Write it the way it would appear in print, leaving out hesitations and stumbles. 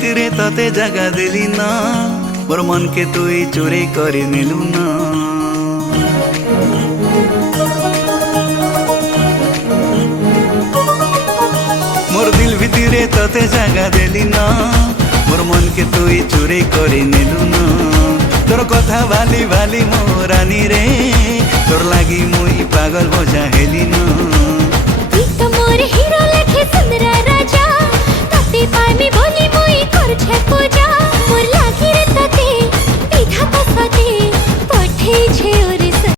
ভিতরে ততে জাগা দিলি না, মোর মনকে তুই চুরি করে নিলু না। মোর দিল ভিতরে ততে জাগা দিলি না, মোর মনকে তুই চুরি করে নিলু না। তোর কথা ভালি ভালি মোরানি রে, তোর লাগি মুই পাগল বোঝা হেলি না। তুই তো মোর হিরো লেখে সুন্দরা রাজা, তাতে পাইমি বলি মুই করছে পূজা। মোর লাগি রে তাতে বিধাতা